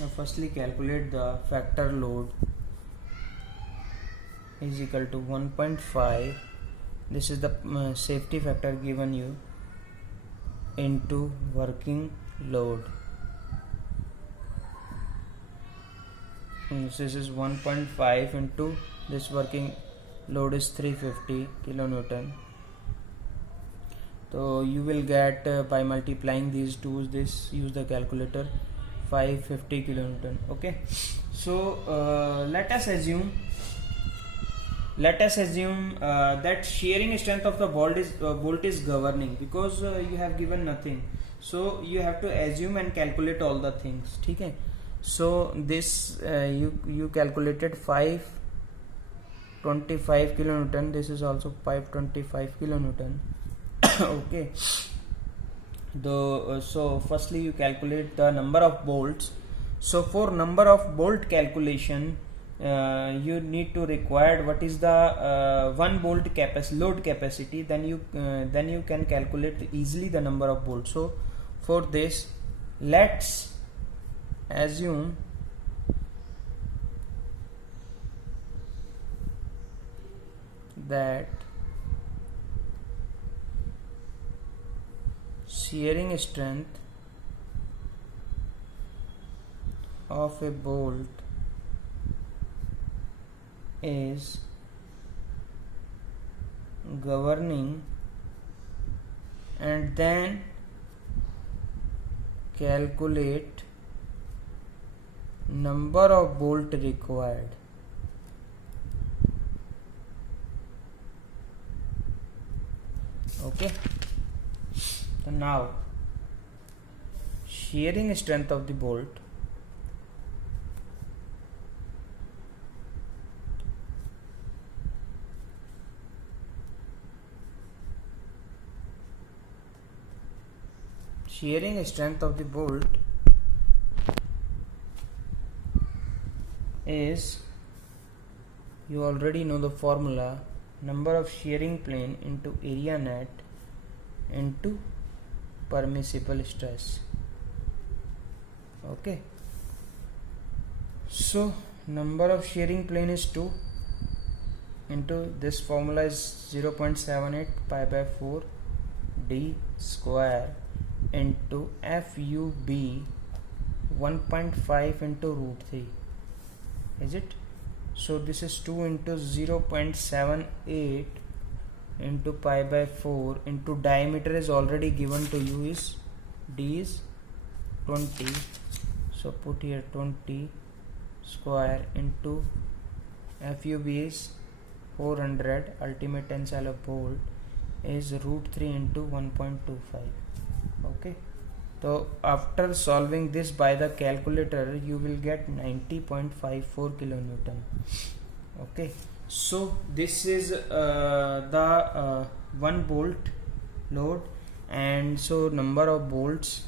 Now firstly calculate the factor load is equal to 1.5. This is the safety factor given you into working load. This is 1.5 into this working load is 350 kilonewton. So you will get by multiplying these two, this use the calculator, 550 kilonewton. Okay, so let us assume that shearing strength of the bolt is governing, because you have given nothing, so you have to assume and calculate all the things. Okay, so this you calculated 525 kilonewton. This is also 525 kilonewton. Okay, so firstly you calculate the number of bolts. So for number of bolt calculation, you need to require what is the 1 bolt load capacity. Then you can calculate easily the number of bolts. So for this, let's assume that shearing strength of a bolt is governing, and then calculate number of bolt required. Okay, so now shearing strength of the bolt is, you already know the formula, number of shearing plane into area net into permissible stress. Okay, so number of shearing plane is 2 into this formula is 0.78 pi by 4 d square into FUB 1.5 into root 3. Is it? So this is 2 into 0.78 into pi by 4 into diameter is already given to you, is d is 20. So put here 20 square into FUB is 400, ultimate tensile of bolt is root 3 into 1.25. Okay, so after solving this by the calculator, you will get 90.54 kilonewton. Okay, so this is the 1 bolt load. And so number of bolts,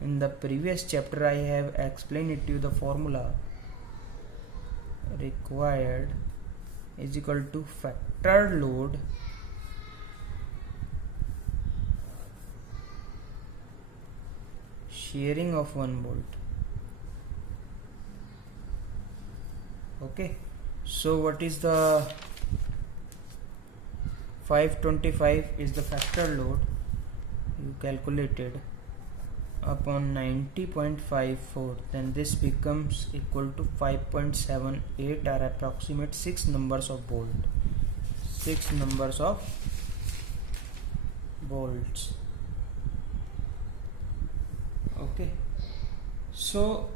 in the previous chapter I have explained it to you, the formula required is equal to factor load shearing of 1 bolt. Okay, so what is the 525 is the factor load you calculated upon 90.54, then this becomes equal to 5.78 or approximate 6 numbers of bolts. Okay, so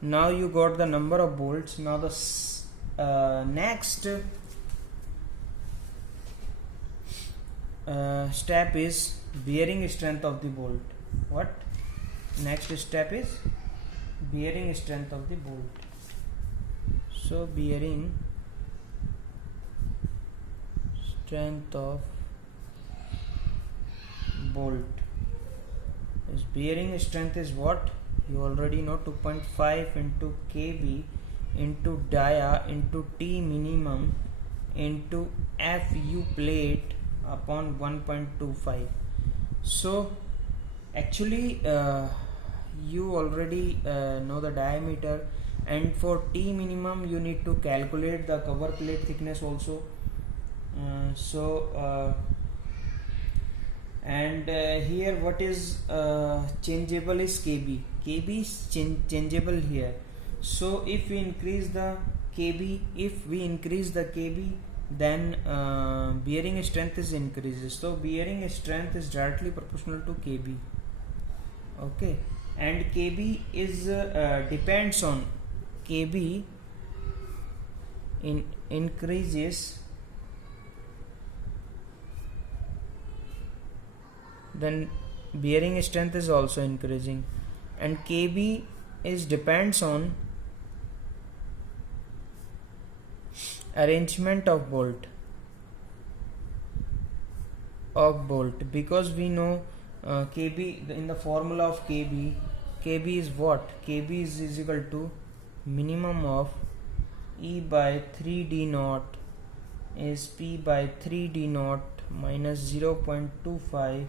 now you got the number of bolts. Now the next step is bearing strength of the bolt. What next step is bearing strength of the bolt. So bearing strength of bolt is, bearing strength is what you already know, 2.5 into kb into dia into T minimum into Fu plate upon 1.25. So actually you already know the diameter, and for T minimum you need to calculate the cover plate thickness also. Here what is changeable is kb is changeable here. So if we increase the kb, then bearing strength is increases. So bearing strength is directly proportional to kb. Okay, and kb is depends on kb increases, then bearing strength is also increasing, and kb is depends on arrangement of bolt, because we know kb in the formula of kb is what? Kb is equal to minimum of E by 3d naught is P by 3d naught minus 0.25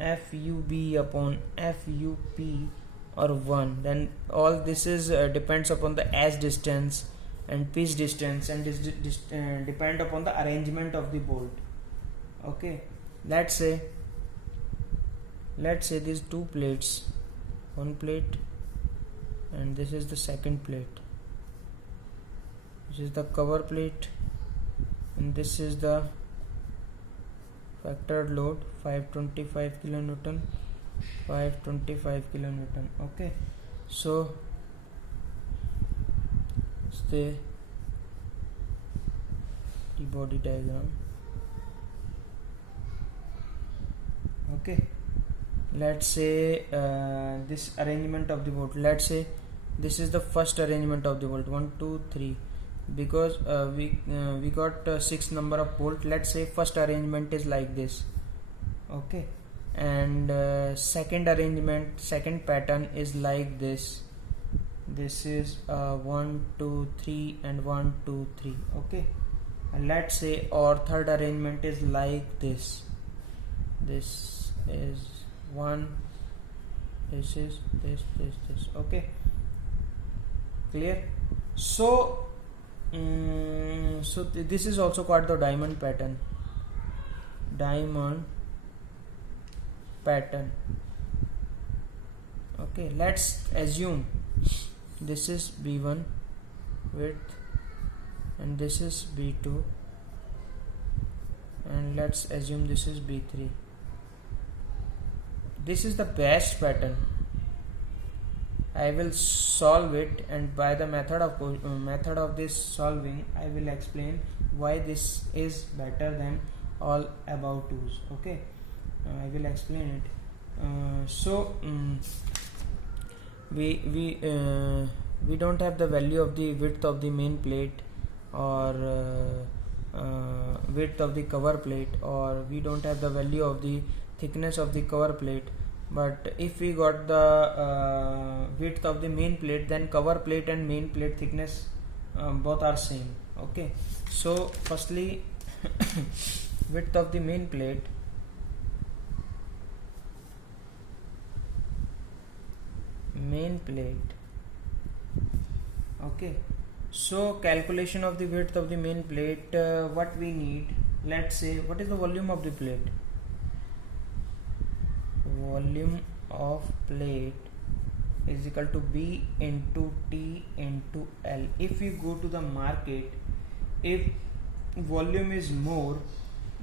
FUB upon FUP or 1. Then all this is depends upon the edge distance and pitch distance, and depend upon the arrangement of the bolt. Okay, let's say these two plates, one plate and this is the second plate, this is the cover plate, and this is the factored load 525 kilonewton. Okay, so the body diagram. Okay, let's say this arrangement of the bolt, let's say this is the first arrangement of the bolt, 1 2 3, because we got 6 number of bolt. Let's say first arrangement is like this. Okay, and second pattern is like this. This is 1 2 3 and 1 2 3. Okay, and let's say our third arrangement is like this. This is 1, this is this. Okay, clear? So this is also called the diamond pattern. Okay, let's assume this is B1 width and this is B2, and let's assume this is B3. This is the best pattern. I will solve it, and by the method of this solving I will explain why this is better than all above twos. Okay, I will explain it. We don't have the value of the width of the main plate, or width of the cover plate, or we don't have the value of the thickness of the cover plate. But if we got the width of the main plate, then cover plate and main plate thickness both are same. Okay, so firstly width of the main plate, okay, so calculation of the width of the main plate, what we need, let's say what is the volume of the plate. Volume of plate is equal to B into T into L. If you go to the market, if volume is more,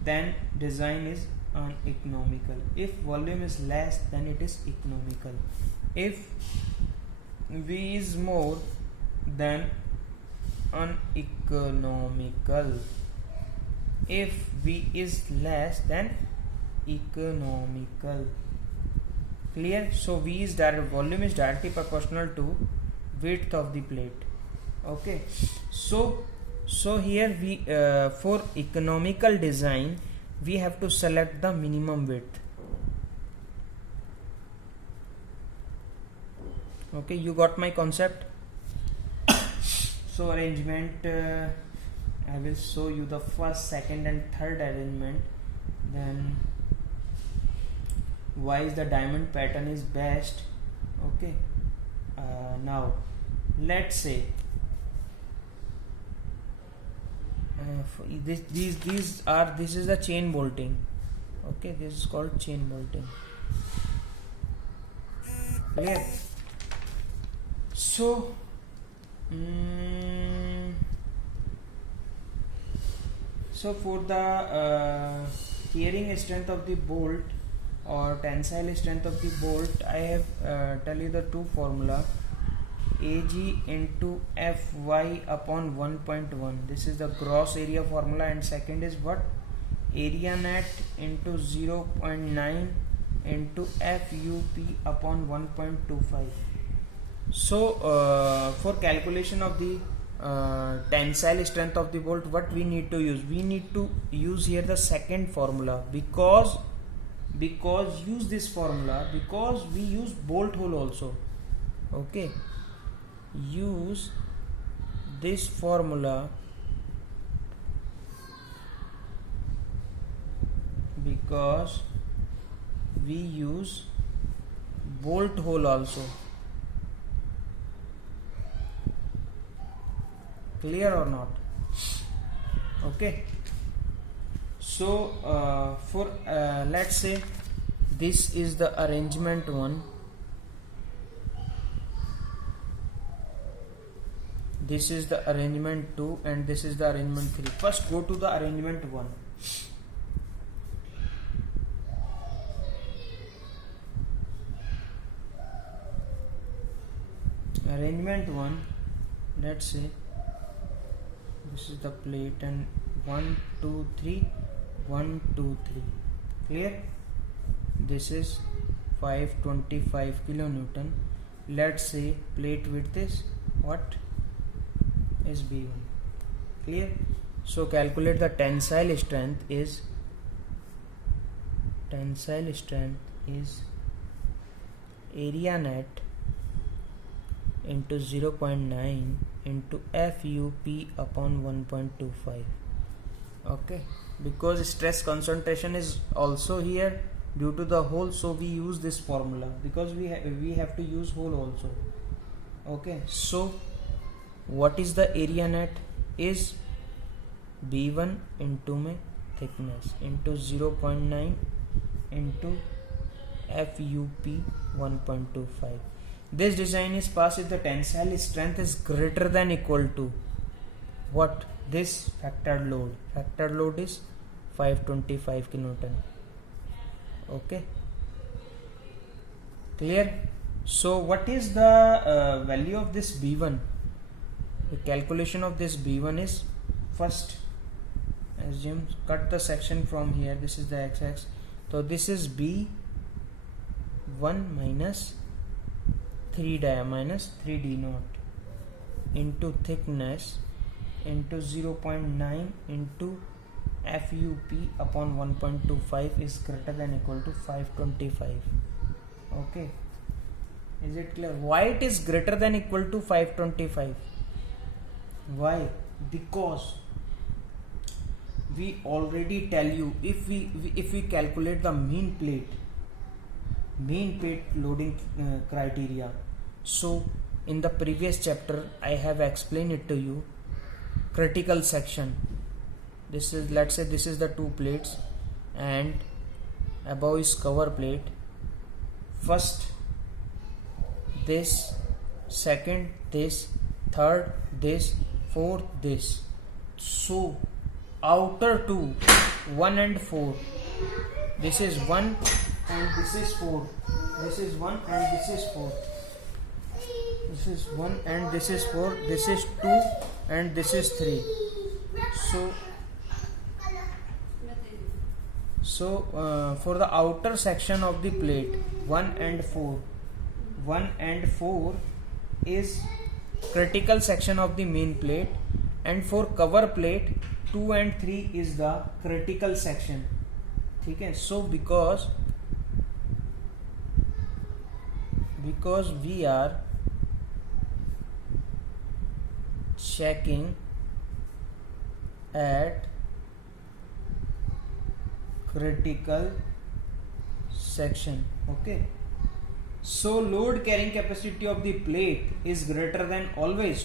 then design is uneconomical. If volume is less, then it is economical. If V is more, then uneconomical. If V is less, then economical. Clear? So V is volume is directly proportional to width of the plate. Okay, so here we for economical design we have to select the minimum width. Okay, you got my concept? So arrangement, I will show you the first, second and third arrangement, then why is the diamond pattern is best, Okay, now let's say this is the chain bolting. Okay, this is called chain bolting. Clear? So so for the tearing strength of the bolt or tensile strength of the bolt, I have tell you the two formula: Ag into Fy upon 1.1. This is the gross area formula, and second is what? Area net into 0.9 into FUP upon 1.25. So for calculation of the tensile strength of the bolt, what we need to use? We need to use here the second formula, because use this formula because we use bolt hole also. Okay, use this formula because we use bolt hole also. Clear or not? Okay, so for let's say this is the arrangement 1, this is the arrangement 2, and this is the arrangement 3. First go to the arrangement 1. Arrangement 1, let's say this is the plate, and 1 2 3 1 2 3. Clear? This is 525 kilonewton. Let's say plate width is what? Is B1. Clear? So calculate the tensile strength is area net into 0.9 into FUP upon 1.25. Okay, because stress concentration is also here due to the hole, so we use this formula, because we have to use hole also. Okay, so what is the area net? Is B1 into my thickness into 0.9 into FUP 1.25. This design is passed if the tensile strength is greater than equal to what? This factored load. Factored load is 525 kilonewton. Okay, clear? So what is the value of this B1? The calculation of this B1 is, first assume, cut the section from here. This is the x-axis. So this is B1 minus 3 3d naught into thickness into 0.9 into FUP upon 1.25 is greater than equal to 525. Okay, is it clear? Why it is greater than equal to 525? Why? Because we already tell you, if we calculate the mean plate loading criteria. So in the previous chapter I have explained it to you. Critical section, this is, let's say this is the two plates and above is cover plate. First this, second this, third this, fourth this. So outer two, 1 and 4, this is 1 and this is 4, this is 1 and this is 4, this is 1 and this is 4, this is 2 and this is 3. So for the outer section of the plate, 1 and 4 is critical section of the main plate, and for cover plate 2 and 3 is the critical section. Okay, so because we are checking at critical section. Okay, So load carrying capacity of the plate is greater than always